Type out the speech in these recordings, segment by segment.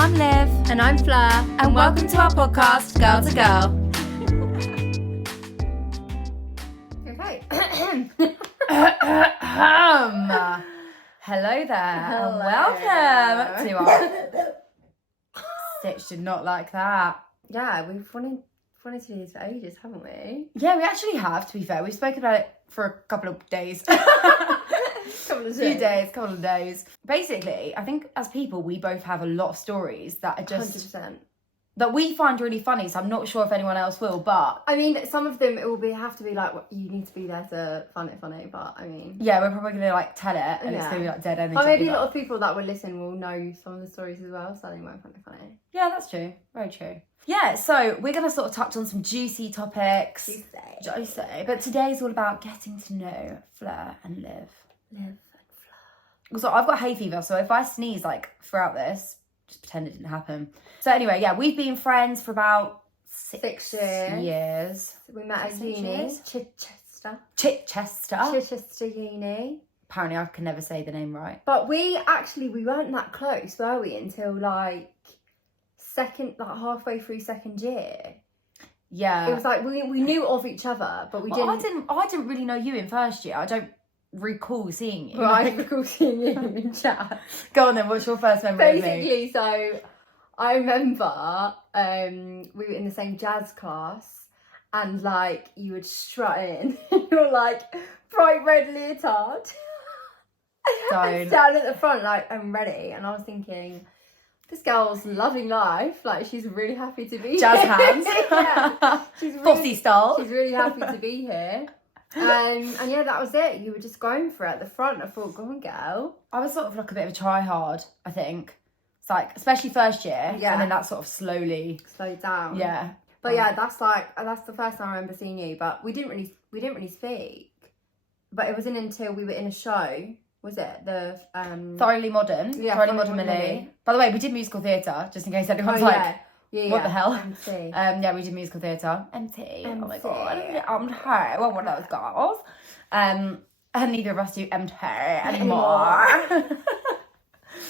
I'm Liv. And I'm Fleur. And welcome to our podcast, Girl to Girl. Okay. Hello there. Hello. And welcome to our... Stitch did not like that. Yeah, we've wanted to do this for ages, haven't we? Yeah, we actually have, to be fair. We've spoken about it for a couple of days. Couple of days. Basically, I think as people, we both have a lot of stories that are just... 100%. That we find really funny, so I'm not sure if anyone else will, but... I mean, some of them, it will have to be like, you need to be there to find it funny, but I mean... Yeah, we're probably going to, tell it, and it's going to be, dead energy. Or maybe a lot of people that will listen will know some of the stories as well, so they might find it funny. Yeah, that's true. Very true. Yeah, so we're going to sort of touch on some juicy topics. Juicy. But today's all about getting to know Fleur and Liv. Liv and Fleur. So I've got hay fever, so if I sneeze, throughout this, just pretend it didn't happen. So anyway, yeah, we've been friends for about 6 years. We met at 6 uni. years? Chichester. Chichester. Uni. Apparently I can never say the name right. But we weren't that close, were we? Until halfway through second year. Yeah. It was we knew of each other, but we didn't. I didn't really know you in first year. I don't recall seeing you. Well, I recall seeing you in chat. Go on then, what's your first memory of me? Basically, so I remember we were in the same jazz class and you would strut in in your bright red leotard. Don't. Down at the front, I'm ready. And I was thinking, this girl's loving life. She's really happy to be jazz here. hands. Yeah. She's Bossy style. She's really happy to be here. And yeah, that was it. You were just going for it at the front. I thought, go on, girl. I was sort of a bit of a try hard, I think. It's especially first year. Yeah. And then that sort of slowly slowed down. Yeah. But yeah, that's the first time I remember seeing you. But we didn't really speak. But it wasn't until we were in a show. Was it the Thoroughly Modern? Yeah, Thoroughly Modern Millie. By the way, we did musical theatre, just in case anyone's yeah, what the hell? MT. Yeah, we did musical theatre. MT. Oh my MT. god. MT. Well, one of those girls. And neither of us do MT anymore.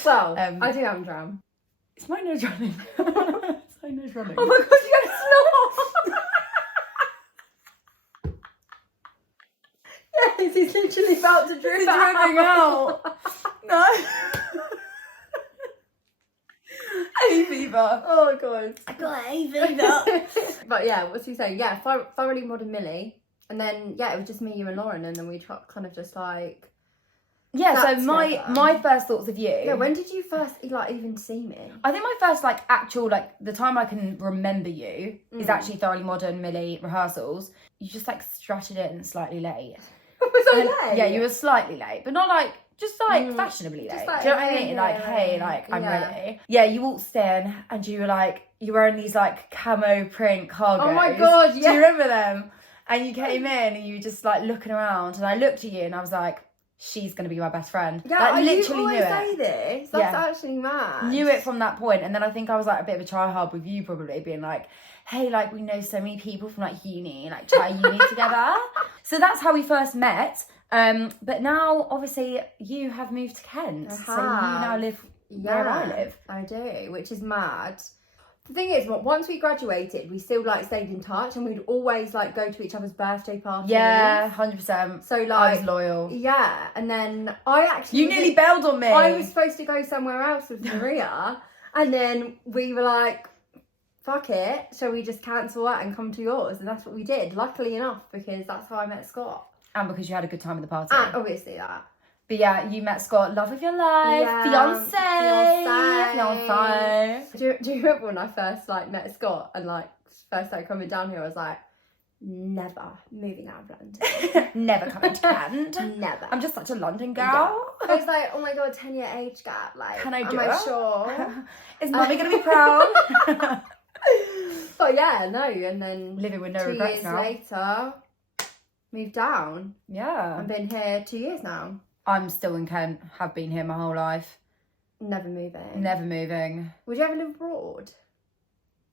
Well, I do Amdram. It's my nose running. It's my nose running. Oh my god, you have snot! Yes, he's literally about to drip out. No. Hay fever. Oh god. I got hay fever. But yeah, what's he saying? Yeah, Thoroughly Modern Millie. And then, yeah, it was just me, you and Lauren. And then we kind of just Yeah, so my first thoughts of you. Yeah, when did you first even see me? I think my first actual the time I can remember you is actually Thoroughly Modern Millie rehearsals. You just strutted in slightly late. Was I late? Yeah, you were slightly late, but not just fashionably late. Just Do you know what I mean? Hey, I'm ready. Yeah, you waltzed in and you were you were wearing these camo print cargos. Oh my god, yeah. Do you remember them? And you came in and you were just looking around, and I looked at you and I was like, she's going to be my best friend. Yeah, I literally knew knew say this? That's actually mad. Knew it from that point. And then I think I was a bit of a try-hard with you probably, being hey, we know so many people from uni, try uni together. So that's how we first met. But now, obviously, you have moved to Kent. So you now live where I live. I do, which is mad. The thing is, once we graduated, we still stayed in touch, and we'd always go to each other's birthday parties. Yeah, 100%. So I was loyal. Yeah, and then I actually nearly bailed on me. I was supposed to go somewhere else with Maria, and then we were fuck it, shall we just cancel that and come to yours? And that's what we did. Luckily enough, because that's how I met Scott. And because you had a good time at the party. And obviously that. But yeah, you met Scott, love of your life, fiance. Do you remember when I first met Scott and first started coming down here? I was never moving out of London. Never coming to Kent. Never. I'm just such a London girl. Yeah. I was oh my god, 10-year age gap. Can I do am it? I sure? Is mummy gonna be proud? But yeah, no, and then living with no 2 regrets years now. later, moved down. Yeah. I've been here 2 years now. I'm still in Kent, have been here my whole life. Never moving. Never moving. Would you ever live abroad?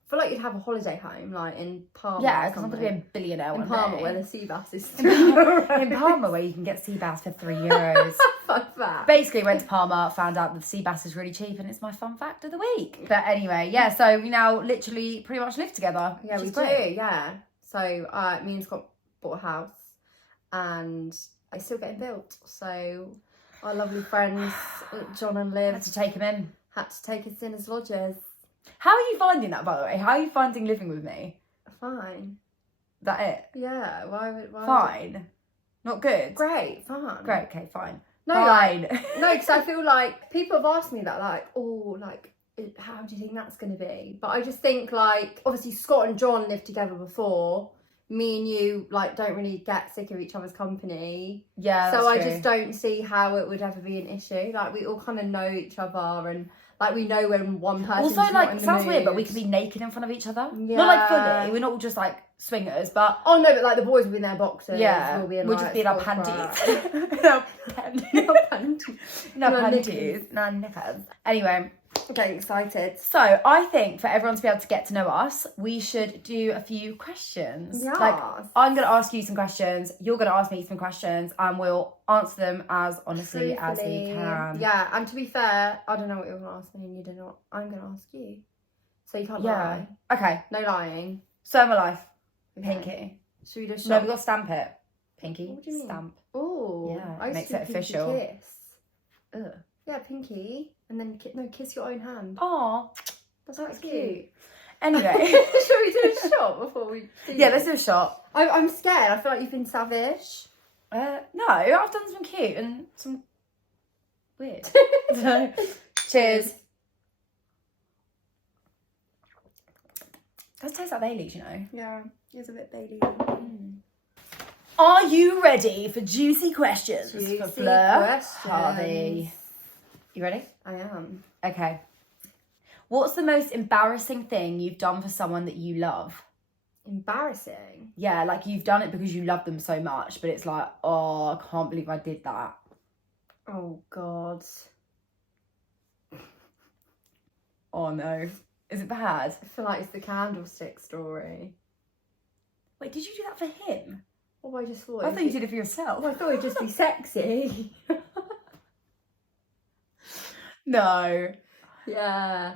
I feel like you'd have a holiday home, like in Palma. Yeah, because I'm going to be a billionaire in one Palma, day. where the sea bass is. In Palma, where you can get sea bass for €3. Fun fact. Basically, went to Palma, found out that the sea bass is really cheap, and it's my fun fact of the week. But anyway, yeah, so we now literally pretty much live together. Yeah, which we is great. do. Yeah. So me and Scott bought a house, and it's still getting built. So our lovely friends John and Liv Had to take him in. had to take us in as lodgers. How are you finding that, by the way? How are you finding living with me? Fine. That it? Yeah. Why Fine. Not good? Great. Fun. Great, okay, fine. No, Fine. No, because I feel like people have asked me that, like, oh, like, how do you think that's going to be? But I just think, like, obviously Scott and John lived together before. Me and you, like, don't really get sick of each other's company. Yeah, So that's I true. just don't see how it would ever be an issue. Like, we all kind of know each other, and, like, we know when one person's Also, not like, in it the sounds weird, but we mood. could be naked in front of each other. Yeah. Not like fully. We're not all just like swingers, but Oh, no, but, like, the boys will be in their boxers. yeah, We'll be in, we'll like, just be in our sports panties. bra. In our panties. No panties. No No panties. No knickers. Anyway, Getting excited. so I think for everyone to be able to get to know us, we should do a few questions. Yes. Like, I'm going to ask you some questions, you're going to ask me some questions, and we'll answer them as honestly as we Truthfully, can. Yeah, and to be fair, I don't know what you're going to ask me and you don't know what I'm going to ask you. So you can't Yeah. lie. Okay, No lying. so my life. Okay. Pinky. Should we just No, we got to stamp it. Pinky. What do you mean? Stamp. Oh, Yeah, I used makes to do it pinky official. Kiss. Ugh. Yeah, pinky. And then, kiss your own hand. Aw, That's that's quite cute. Anyway. Should we do a shot before we do Yeah, this? let's do a shot. I'm scared. I feel like you've been savage. No, I've done some cute and some weird. So, cheers. Does taste like Baileys, you know. Yeah, it's a bit Bailey. Are you ready for juicy questions Juicy for Fleur questions. Harvey? You ready? I am. Okay. What's the most embarrassing thing you've done for someone that you love? Embarrassing. Yeah, like you've done it because you love them so much, but it's like, oh, I can't believe I did that. Oh, God. Oh no. Is it bad? I feel like it's the candlestick story. Wait, did you do that for him? Oh, I just thought. I thought you did it for yourself. Oh, I thought it'd just be sexy. No. Yeah.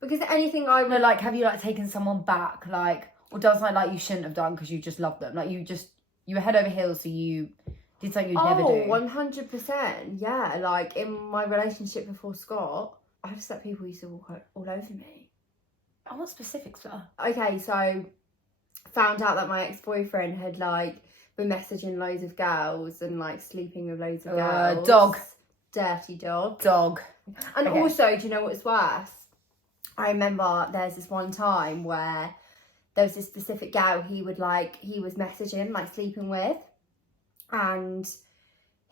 Because anything I No, would like, have you like taken someone back, like, or done something like you shouldn't have done because you just love them? Like, you were head over heels, so you did something you'd never do. 100%. Yeah. Like in my relationship before Scott, I just let people used to walk all over me. Oh, what specifics, Fleur? Okay, so found out that my ex-boyfriend had like been messaging loads of girls and like sleeping with loads of girls. Dog. Dirty dog. Dog. And Okay. also, do you know what's worse? I remember there's this one time where there was this specific girl he was messaging, like sleeping with. And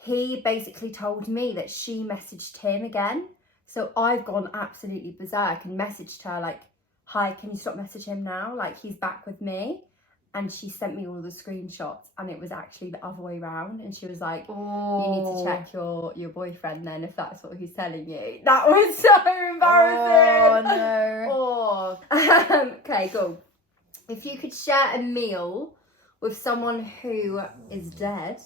he basically told me that she messaged him again. So I've gone absolutely berserk and messaged her like, hi, can you stop messaging him now? Like, he's back with me. And she sent me all the screenshots and it was actually the other way around. And she was like, you need to check your boyfriend then if that's what he's telling you. That was so embarrassing. Oh, no. Oh. Okay, cool. If you could share a meal with someone who is dead,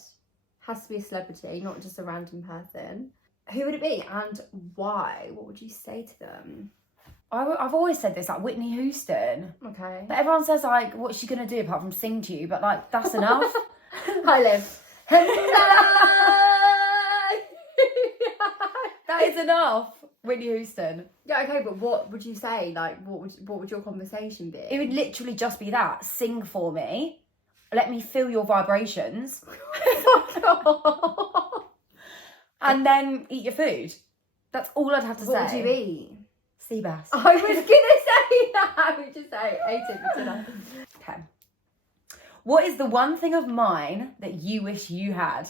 has to be a celebrity, not just a random person, who would it be and why? What would you say to them? I've always said this, like Whitney Houston. Okay. But everyone says, like, what's she going to do apart from sing to you? But, like, that's enough. Hi, Liv. Hello. That is enough. Whitney Houston. Yeah, okay, but what would you say? Like, what would your conversation be? It would literally just be that. Sing for me. Let me feel your vibrations. Fuck off. And then eat your food. That's all I'd have to say. What would you eat? Sea bass. I was gonna say that. I would just say ate it for dinner. Okay. What is the one thing of mine that you wish you had?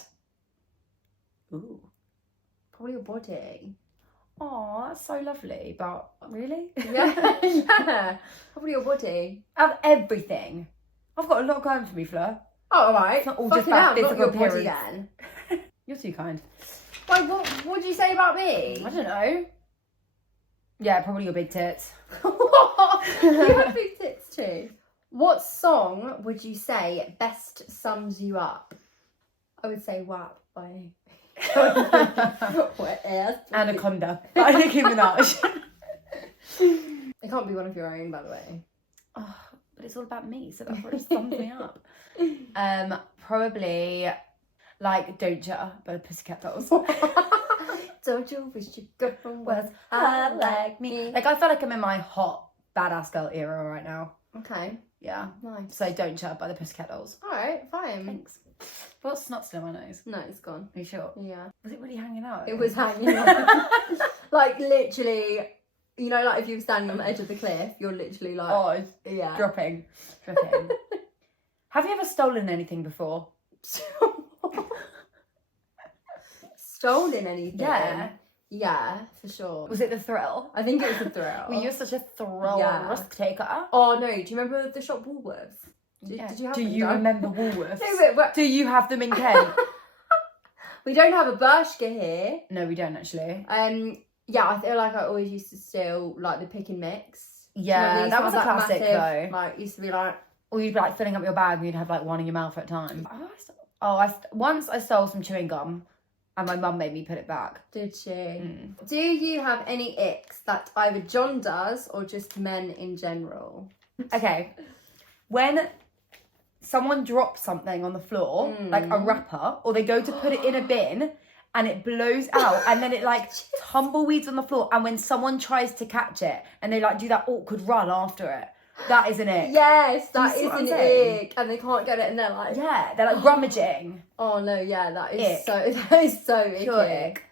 Ooh. Probably your body. Oh, that's so lovely. But really? Yeah, yeah. Probably your body. Out of everything. I've got a lot going for me, Fleur. Oh, alright. It's not all just Fucking about hell, not physical your body appearance. then. You're too kind. Like, what did you say about me? I don't know. Yeah, probably your big tits. What? You have big tits too. What song would you say best sums you up? I would say WAP by Wet Ass. Anaconda by Nicki Minaj. It can't be one of your own, by the way. Oh, but it's all about me, so that's what it sums me up. Probably like Doja by the Pussycat Dolls. Don't you wish your girlfriend was hot like me? Like, I feel like I'm in my hot badass girl era right now. Okay, Yeah. nice. So Doja by the Pussycat Dolls. Alright, fine. Thanks. What's snot still in my nose? No, it's gone. Are you sure? Yeah. Was it really hanging out? It was hanging on. Like, literally, you know, like if you were standing on the edge of the cliff, you're literally like, Oh, it's yeah. dripping. Have you ever stolen anything before? Stolen anything? Yeah. Yeah, for sure. Was it the thrill? I think it was a thrill. Were you such a thrill Yeah. risk taker? Oh no, do you remember the shop Woolworths? Did you have Do them you done? remember Woolworths? No, but Do you have them in Kent? we don't have a Bershka here. No, we don't actually. Yeah, I feel like I always used to steal like the pick and mix. Yeah, These that was a ones, like, classic massive, though. Like, used to be like, Or you'd be like filling up your bag and you'd have like one in your mouth at a time. Once I stole some chewing gum and my mum made me put it back. did she? Mm. Do you have any icks that either John does or just men in general? Okay, when someone drops something on the floor, like a wrapper, or they go to put it in a bin and it blows out and then it like tumbleweeds on the floor, and when someone tries to catch it and they like do that awkward run after it, that is an ick. Yes, Do you that see is what I'm an saying? ick, and they can't get it, and they're like, Yeah, they're like rummaging. oh no, yeah, that is Ick. that is so icky. Pure ick.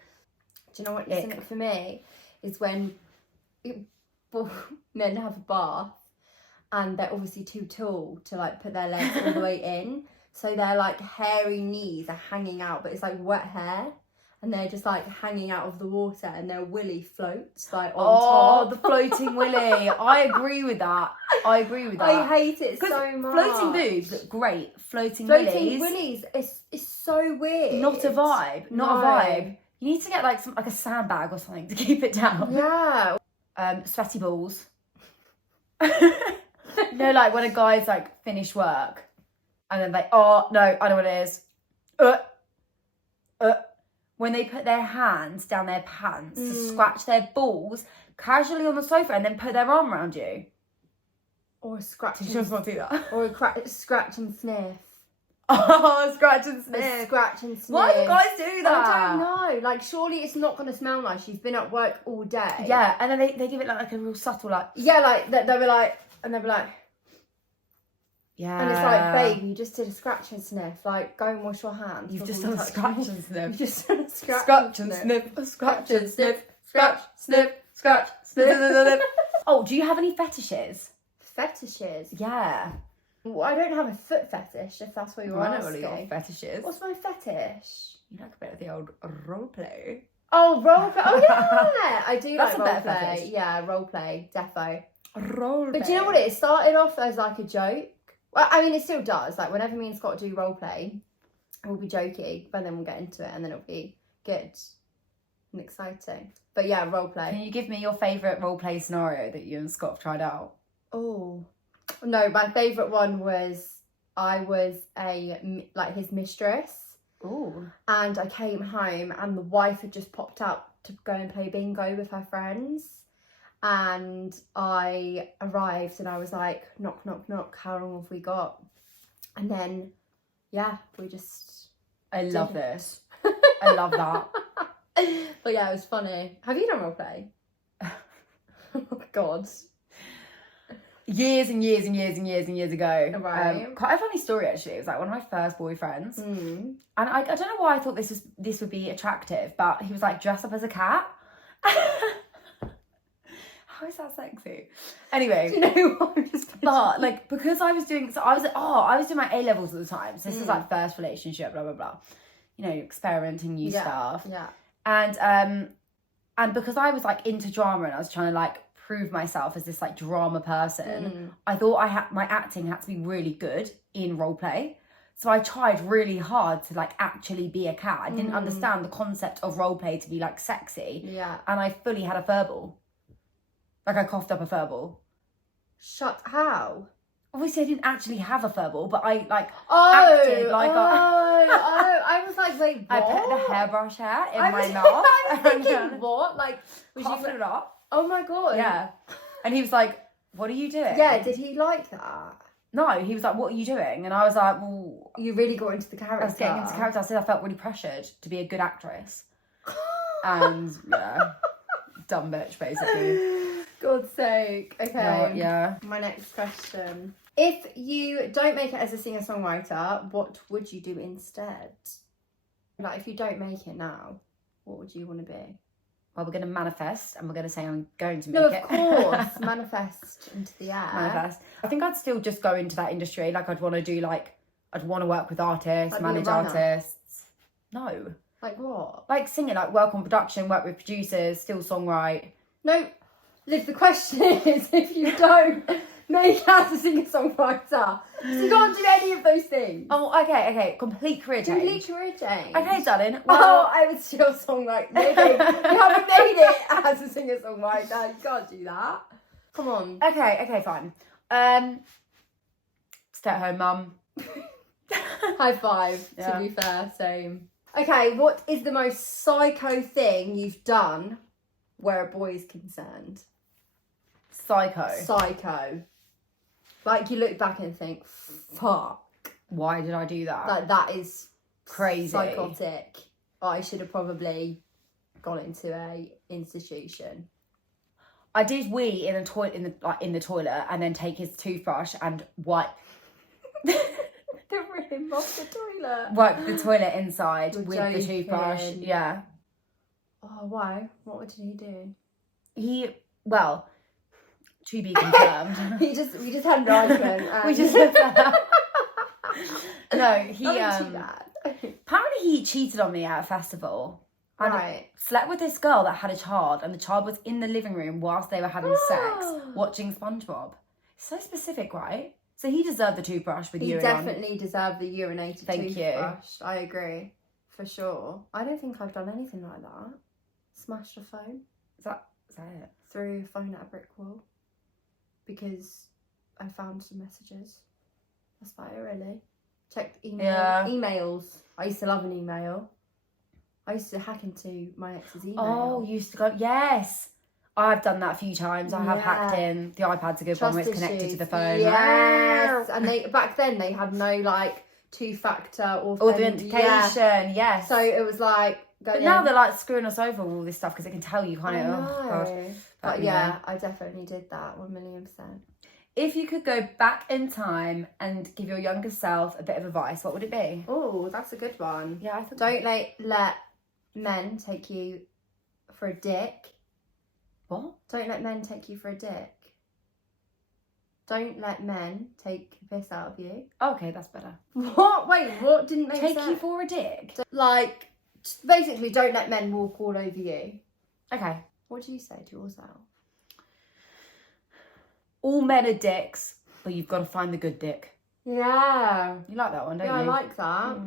Do you know what is an Ick. ick for me? Is when men have a bath and they're obviously too tall to like put their legs all the way in, so their like hairy knees are hanging out, but it's like wet hair. And they're just like hanging out of the water, and their willy floats like on top. The floating willy. I agree with that. I hate it so much. Floating boobs look great. Floating Floating willies. willies is so weird. Not a vibe. Not a No. vibe. You need to get like a sandbag or something to keep it down. Yeah. Sweaty balls. No, like when a guy's like finished work and then like, oh no, I know what it is. When they put their hands down their pants to scratch their balls casually on the sofa and then put their arm around you. Or a scratch. You just want to do that. Or a scratch and sniff. Oh, scratch and A sniff. scratch and sniff. Why do guys do that? I don't know. Like, surely it's not going to smell nice. You've been at work all day. Yeah, and then they give it like a real subtle like. Yeah, like they'll be like, and they'll be like, Yeah. and it's like, babe, you just did a scratch and sniff. Like, go and wash your hands. You've just before done a you touch scratch me. and sniff. You've just done a Scratch and sniff. Scratch and sniff. Scratch, sniff, Scratch. Sniff. Oh, do you have any fetishes? Fetishes. Yeah. Well, I don't have a foot fetish, if that's what you're I know asking. what your fetish is. What's my fetish? You like a bit of the old role play. Oh, role play. Oh, yeah. I do That's like a role better play. fetish. Yeah, role play. Defo. Role But do you know what it started off as like a joke? Well, I mean, it still does. Like, whenever me and Scott do role play, we'll be jokey, but then we'll get into it and then it'll be good and exciting. But yeah, role play. Can you give me your favourite role play scenario that you and Scott have tried out? Oh. No, my favourite one was I was his mistress. Ooh. And I came home and the wife had just popped out to go and play bingo with her friends. And I arrived and I was like, knock, knock, knock, how long have we got? And then, yeah, we just... I love this. I love that. But yeah, it was funny. Have you done roleplay? Oh, God. Years and years and years and years and years ago. Right. Quite a funny story, actually. It was like one of my first boyfriends. Mm. And I don't know why I thought this would be attractive, but he was like, dress up as a cat. How is that sexy? Anyway. Do you know what? I'm just... But like, because I was doing doing my A-levels at the time. So this was like first relationship, blah, blah, blah. You know, experimenting new stuff. Yeah. And because I was like into drama and I was trying to like prove myself as this like drama person, I thought my acting had to be really good in role play. So I tried really hard to like actually be a cat. I didn't understand the concept of role play to be like sexy. Yeah. And I fully had a furball. Like I coughed up a furball. How? Obviously, I didn't actually have a fur ball, but I like Oh, like I was like, wait, what? I put the hairbrush hair in I my was, mouth. I was thinking, what? Like, was Coughed you? it up. Oh my god. Yeah. And he was like, "What are you doing?" Yeah. Did he like that? No, he was like, "What are you doing?" And I was like, "Well, You really got into the character. I was getting into character." I said I felt really pressured to be a good actress, and yeah, dumb bitch basically. God's sake. Okay. Yeah. My next question. If you don't make it as a singer-songwriter, what would you do instead? Like, if you don't make it now, what would you want to be? Well, we're going to manifest, and we're going to say I'm going to make No, of it. course. Manifest into the air. Manifest. I think I'd still just go into that industry. Like, I'd want to do, like, I'd want to work with artists, Like be a manage runner? artists. No. Like what? Like singing, like work on production, work with producers, still songwrite. No, Liv, the question is, if you don't make it as a singer-songwriter, you can't do any of those things. Oh, okay. Complete career change. Complete career change. Okay, darling. Oh, Well, I was still songwriting. You haven't made it as a singer-songwriter. You can't do that. Come on. okay, fine. Stay-at-home mum. High five, Yeah. to be fair, same. Okay, what is the most psycho thing you've done where a boy is concerned? Psycho. Psycho. Like, you look back and think, fuck. Why did I do that? Like, that is Crazy. psychotic. I should have probably gone into a institution. I did wee in the toilet in the toilet and then take his toothbrush and wipe The rim off the toilet. the toilet inside You're with the toothbrush. joking. Yeah. Oh, why? What did he do? Well, to be confirmed. We just had an argument. And... We just No, he Nothing too bad. apparently he cheated on me at a festival. And Right. slept with this girl that had a child, and the child was in the living room whilst they were having sex, watching SpongeBob. So specific, right? So he deserved the toothbrush with He urine on. definitely deserved the urinated Thank you. toothbrush. I agree. For sure. I don't think I've done anything like that. Smashed a phone. Is that it? Threw a phone at a brick wall. Because I found some messages. That's about it, really. Checked emails. I used to love an email. I used to hack into my ex's email. Oh, you used to go. Yes, I've done that a few times. I have hacked in. The iPad's a good one where it's connected to the phone. Yes, and they back then they had no like two-factor authentication. Yes. So it was like. But now they're like screwing us over with all this stuff because it can tell you, can't I it? know. Oh god. But yeah, I definitely did that 1,000,000%. If you could go back in time and give your younger self a bit of advice, what would it be? Oh, that's a good one. Yeah, I thought. Don't let men take you for a dick. What? Don't let men take you for a dick. Don't let men take the piss out of you. Okay, that's better. What? Wait, what didn't make sense? Take you for a dick. Like, basically, don't let men walk all over you. Okay. What do you say to yourself? All men are dicks, but you've got to find the good dick. Yeah. You like that one, don't Yeah, you? I like that.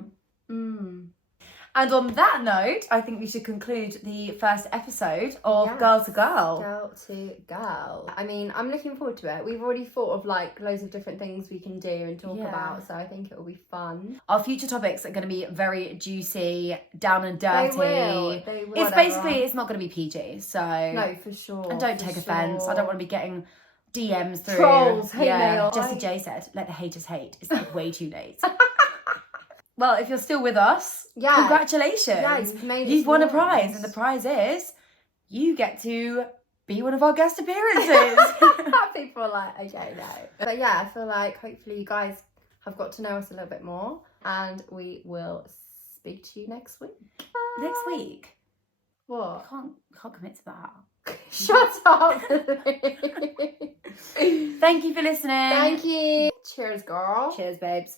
And on that note, I think we should conclude the first episode of Yes. Girl to Girl. Girl to girl. I mean, I'm looking forward to it. We've already thought of like loads of different things we can do and talk about, so I think it will be fun. Our future topics are going to be very juicy, down and dirty. They will. It's basically, it's not going to be PG, so... No, for sure. And don't take offence. I don't want to be getting DMs through. Trolls, hate mail. Jessie J said, let the haters hate. It's like way too late. Well, if you're still with us, congratulations. Yeah, you've made it. You've won a prize, and the prize is you get to be one of our guest appearances. People are like, okay, no. But yeah, I feel like hopefully you guys have got to know us a little bit more, and we will speak to you next week. Next week? What? I can't commit to that. Shut up. Thank you for listening. Thank you. Cheers, girl. Cheers, babes.